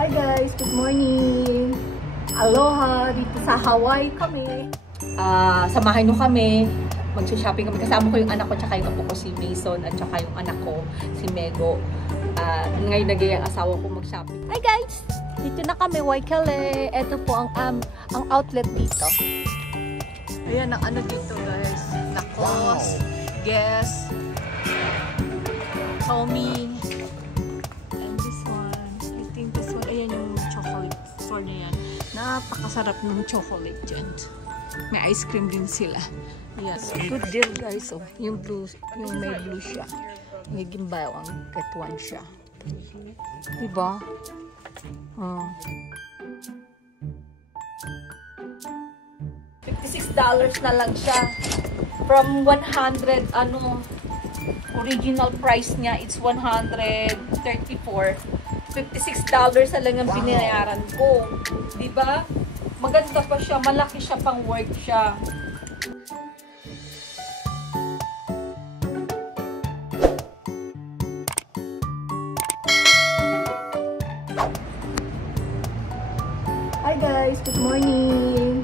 Hi guys, good morning. Aloha, dito sa Hawaii kami. Samahan nyo kami. Mag-shopping kami. Kasama ko yung anak ko tsaka yung apo ko si Mason at tsaka yung anak ko si Mego. Ngayon naging asawa ko mag-shopping. Hi guys! Dito na kami, Waikele. Ito po ang outlet dito. Ayan ang ano dito guys. Lacoste, Guess, Tommy. Napakasarap ng chocolate dyan. May ice cream din sila. Yes, good deal guys. Oh, yung may blue siya. May gimbaw ang ket 1 siya. Diba? $56 na lang siya. From 100, original price niya, it's $134. $56 na lang ang binayaran ko. Diba? Maganda pa siya. Malaki siya, pang work siya. Hi guys! Good morning!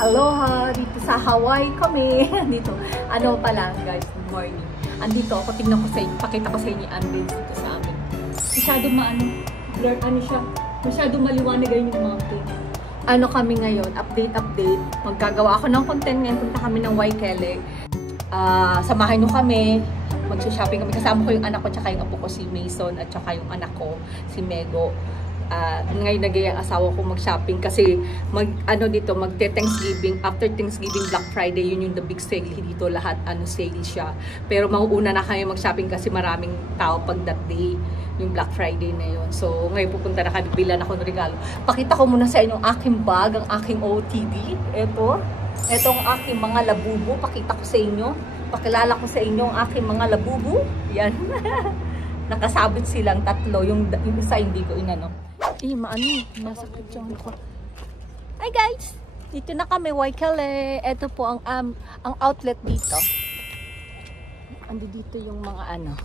Aloha! Dito sa Hawaii kami. Dito. Ano pa lang guys? Good morning. Andito ako. Tingnan ko sa inyo. Pakita ko sa inyo yung ambience dito sa amin. Masyado blur, siya, masyado maliwanag yung mountain. Ano kami ngayon, update. Magkagawa ako ng content ngayon, punta kami ng Waikele. Samahan nyo kami, mag-shopping kami. Kasama ko yung anak ko, tsaka yung apo ko si Mason, at tsaka yung anak ko si Mego. Ngayon naging asawa ko mag-shopping kasi magte-Thanksgiving, after Thanksgiving Black Friday, yun yung the big sale dito, lahat sale siya. Pero mauuna na kami mag-shopping kasi maraming tao pag that day, yung Black Friday na yun. So ngayon pupunta na kami, bilan ako ng regalo. Pakita ko muna sa inyo ang aking bag, ang aking OOTD. Ito ang aking mga labubo. Pakita ko sa inyo, pakilala ko sa inyo ang aking mga labubo. Yan. Nakasabit silang tatlo, yung isa hindi ko inano. Masakit dyan ko. Hi guys! Dito na kami, Waikele. Ito po ang outlet dito. Ando dito yung mga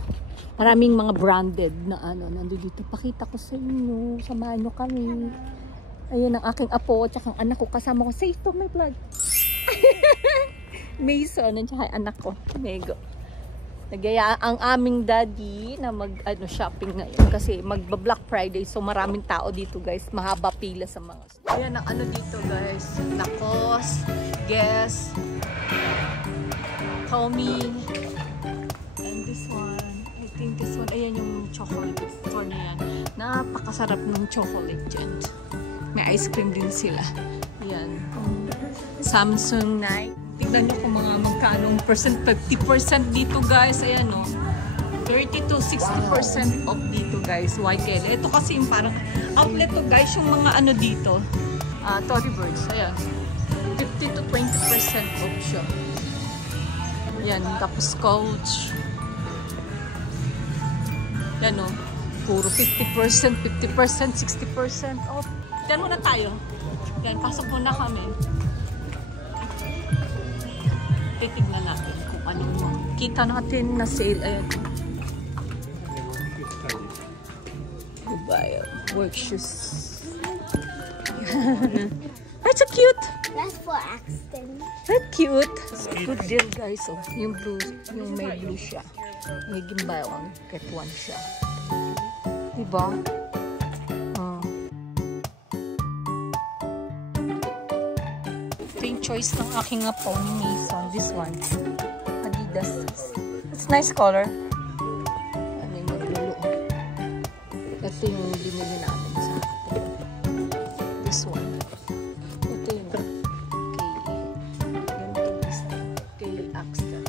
maraming mga branded na nandito. Pakita ko sa inyo. Samahan nyo kami. Ayun ang aking apo at saka ang anak ko. Kasama ko. Say to my vlog. Mason at saka anak ko. Mego. Nagyaya ang aming daddy na shopping ngayon kasi magba-Black Friday, so maraming tao dito guys, mahaba pila sa mga store. Ayan ang dito guys, Lacoste, Guess, Tommy, and this one, I think this one, ayan yung chocolate store na yan. Napakasarap ng chocolate dyan. May ice cream din sila. Ayan, Samsung Night. Tignan nyo kung mga magkanong percent, 50% dito guys, ayan 30 to 60% off dito guys, Waikele. Ito kasi yung parang outlet to guys, yung mga dito, Tory Burch, ayan, 50 to 20% off siya. Ayan, tapos Coach, yan puro 50%, 60% off. Diyan muna tayo, yan, pasok muna kami. Titignan natin kung ano kita natin na sale. Ayan. Goodbye. Work shoes. That's so cute. That's for accident. That's cute. Good deal guys. Oh, yung may blue siya. May gimbaw ang ket 1 siya. Diba? Choice ng aking apo ni Mason. This one. Adidas. It's nice color. Ano yung maglulo. Ito yung binili namin sa apo. This one. Ito yung kay Axel.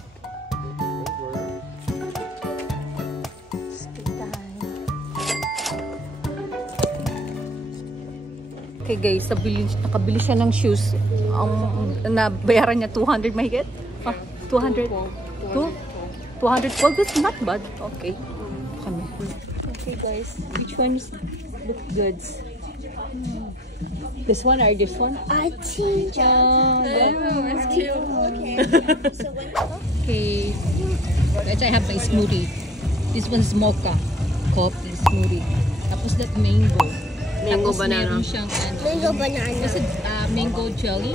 Okay guys, nakabili siya ng shoes. Ang nabayaran niya 200 mahigit? 200? 212? That's not bad. Okay. Okay guys, which ones look good? This one or this one? I think it's cute. Okay. Okay. I have my smoothie. This one's mocha. Coffee smoothie. Tapos that mango. Mango Tapos banana. meron siyang ano, Mango banana. is it mango jelly?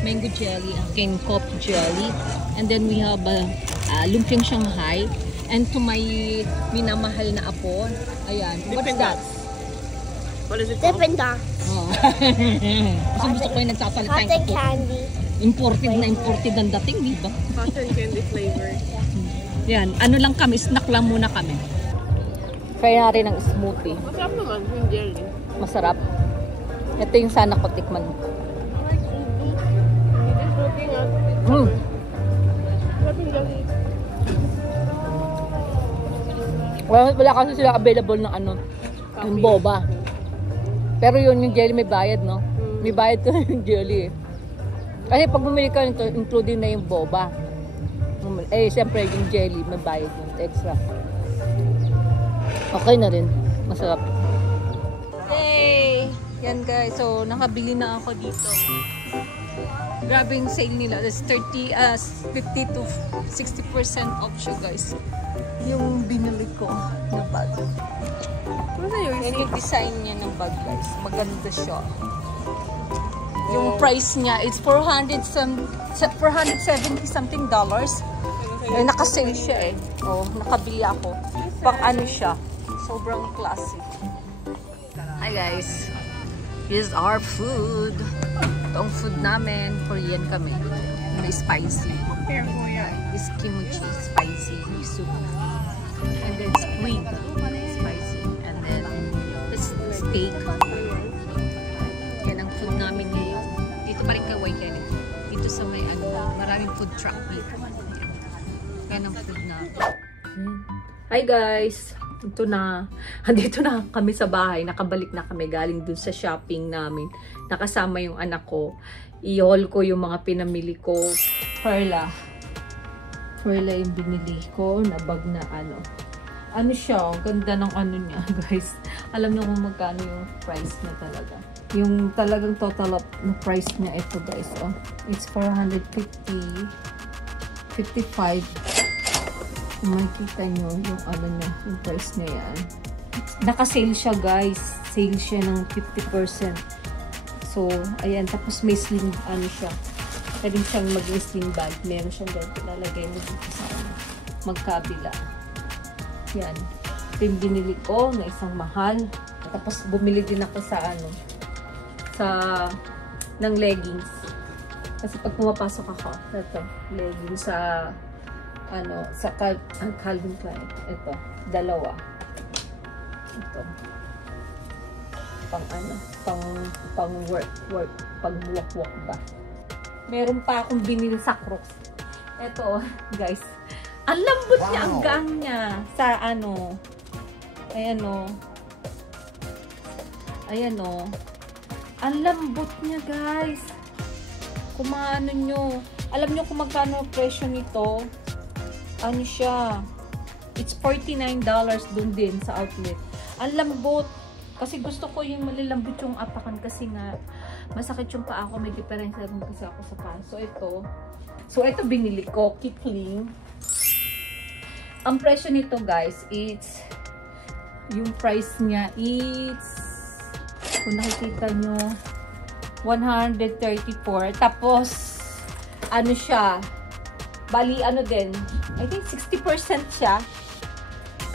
Mango jelly, again coffee jelly. And then we have lumpiang Shanghai. And to my minamahal na apo, ayan, what's Dippin' that? What is it called? Dippin' Dots. Oh. Gusto ko yung nagsasalita yung Cotton apo. candy. Imported na imported ang dating, di ba? Cotton candy flavor. Yan, ano lang kami, snack lang muna kami. Kaya natin ng smoothie. Masarap naman yung jelly. Masarap. Ito yung sana ko tikman. Just looking at masarap yung jelly. Wala kasi sila available ng ano, yung boba. Pero yun yung jelly may bayad, no? May bayad ka yung jelly eh. Kasi pag bumili ka nito, including na yung boba. Eh, siyempre yung jelly, may bayad yung extra. Okay na rin. Masarap. Yay! Yan guys, so nakabili na ako dito. Grabe yung sale nila. That's 50 to 60% off siya guys. Yung binili ko na bag. Yan yung design niya ng bag guys. Maganda siya. Yung price niya, it's 470 something dollars. Eh, naka-sale siya eh. Oh, nakabili ako. Pang ano siya. Sobrang classic. Hi guys. Here's our food. Itong food namin. Korean kami. May spicy. This kimchi spicy soup. And then squid spicy. And then this steak. Yan ang food namin ngayon. Dito pa rin kay Waikene. Dito sa may ano, maraming food truck dito. Yan ang food namin. Hi guys! Ito na. Andito na kami sa bahay. Nakabalik na kami galing dun sa shopping namin. Nakasama yung anak ko. I-haul ko yung mga pinamili ko. Perla. Perla yung binili ko na bag na ano. Ano siya? Ganda ng ano niya guys. Alam niyo kung magkano yung price niya talaga. Yung talagang total of na price niya ito guys. Oh. It's 450. 55. Kung makikita nyo yung ano niya, yung price niya yan. Naka-sale siya guys. Sale siya ng 50%. So, ayan. Tapos may sling, ano siya. Pwede siyang mag-sling bag. Meron siyang ganito. Lalagay mo dito sa ano, magkabila. Yan. Ito yung binili ko na isang mahal. Tapos bumili din ako sa ano, sa, ng leggings. Kasi pag pumapasok ako, ito, leggings sa ano, sa Calvin Klein. Ito, dalawa. Ito. Pang ano, pang work, pang walk ba. Meron pa akong binili sa Crocs. Ito, guys. Ang lambot niya, ang gang niya sa ano. Ayan o. Ayan o. Ang lambot niya, guys. Kung ano nyo. Alam nyo kung magkano presyo nito? Ano siya? It's $49 dun din sa outlet. Ang lambot. Kasi gusto ko yung malilambot yung apakan kasi nga masakit yung paa ko. May diferensya rin kasi ako sa paa. So ito binili ko. Kipling. Ang presyo nito guys, it's yung price niya it's kung nakikita nyo 134. Tapos ano siya? Bali, ano din, I think 60% siya.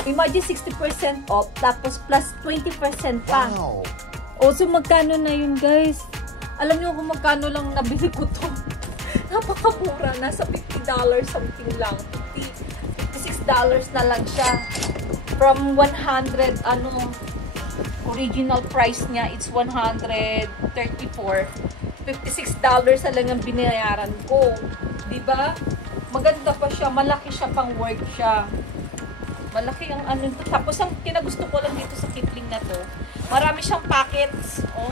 Imagine 60% off, tapos plus 20% pa. Wow. O, so magkano na yun, guys? Alam niyo kung magkano lang nabili ko to? Napakamura. Nasa $50 something lang. $56 na lang siya. From 100, ano, original price niya, it's 134. $56 na lang ang binayaran ko. Diba? Maganda pa siya. Malaki siya, pang work siya. Malaki ang ano. Tapos ang kinagusto ko lang dito sa Kipling na to, marami siyang packets. Oh.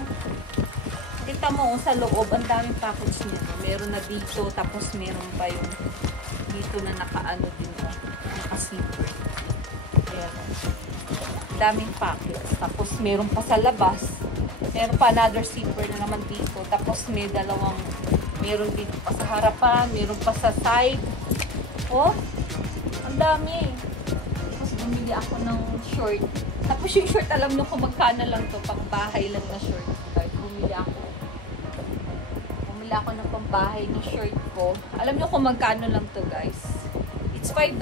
Kita mo sa loob, ang daming packets niya. Meron na dito, tapos meron pa yung dito na nakaano din. Oh. Naka-zipper. Ayan. Daming packets. Tapos meron pa sa labas. Meron pa another zipper na naman dito. Tapos may dalawang, meron dito pa sa harapan, meron pa sa side. Oh, ang dami. Tapos bumili ako ng short. Tapos yung short, alam nyo kung magkano lang to, pang bahay lang na short. Guys, bumili ako ng pambahay na short ko. Alam nyo kung magkano lang to, guys. It's $5.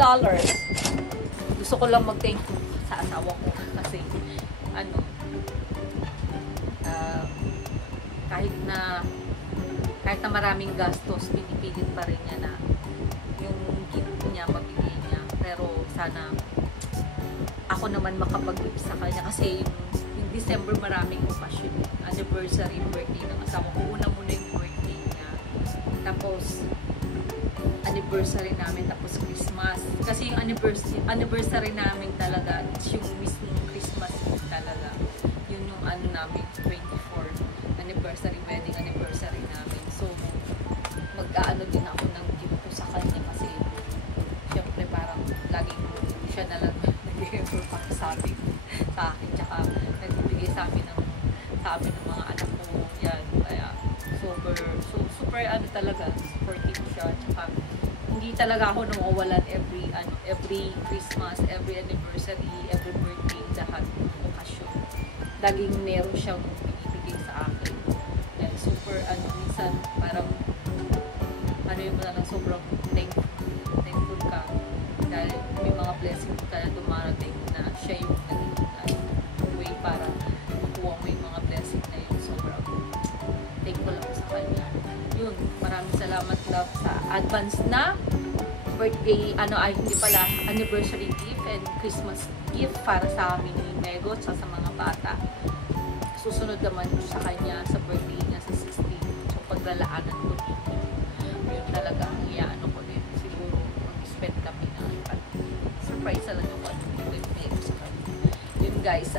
Gusto ko lang mag-thank you sa asawa ko kasi ano, kahit na maraming gastos, pinipilit pa rin niya na yung gift niya, mabigay niya. Pero sana ako naman makapag-gift sa kanya kasi yung December maraming okasyon. Anniversary, birthday ng asawa ko. Una muna yung birthday niya. Tapos anniversary namin, tapos Christmas. Kasi yung anniversary namin talaga, it's yung mismong Christmas talaga. Yun yung ano namin, 24 anniversary, wedding anniversary namin. So, mag-aano din ako ng gift ko sa kanya kasi syempre parang laging siya na lang nag-i-effort para sa akin, tsaka nagbibigay sa amin ng mga anak ko yan. Kaya super ano talaga, supportive siya. Tsaka hindi talaga ako nawawalan every Christmas, every anniversary, every birthday, lahat ng okasyon. Laging meron siyang binibigay sa akin. Yan, super minsan parang yung mo na lang sobrang thankful ka dahil may mga blessing ka na dumarating na siya yung naging way para makuha mo yung mga blessing na yun. Sobrang thankful ako sa kanya. Yun, maraming salamat, love, sa advance na birthday, hindi pala, anniversary gift and Christmas gift para sa amin ni Mego at sa mga bata. Susunod naman sa kanya sa birthday niya sa 16. So, paglalaanan ko dito. Yun talaga ang iyaano ko din. Siguro, mag-spend kami na surprise na lang yung with Mego sa kanya. Yun guys,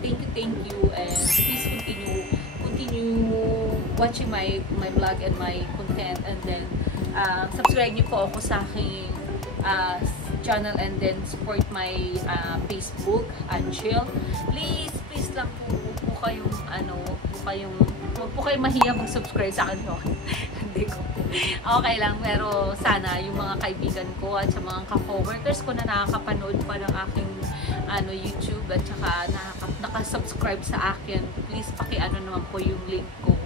thank you and please continue watching my vlog and my content, and then subscribe niyo po ako sa aking channel, and then support my Facebook, Anchil. Please lang po huwag po kayong mahiya mag-subscribe sa akin. Hindi ko. Okay lang, pero sana yung mga kaibigan ko at sa mga ka-coworkers ko na nakakapanood pa ng aking YouTube at saka nakasubscribe sa akin, please naman po yung link ko.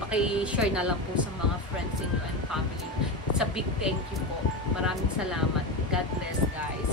Paki-share na lang po sa mga friends niyo and family. It's a big thank you po. Maraming salamat. God bless guys.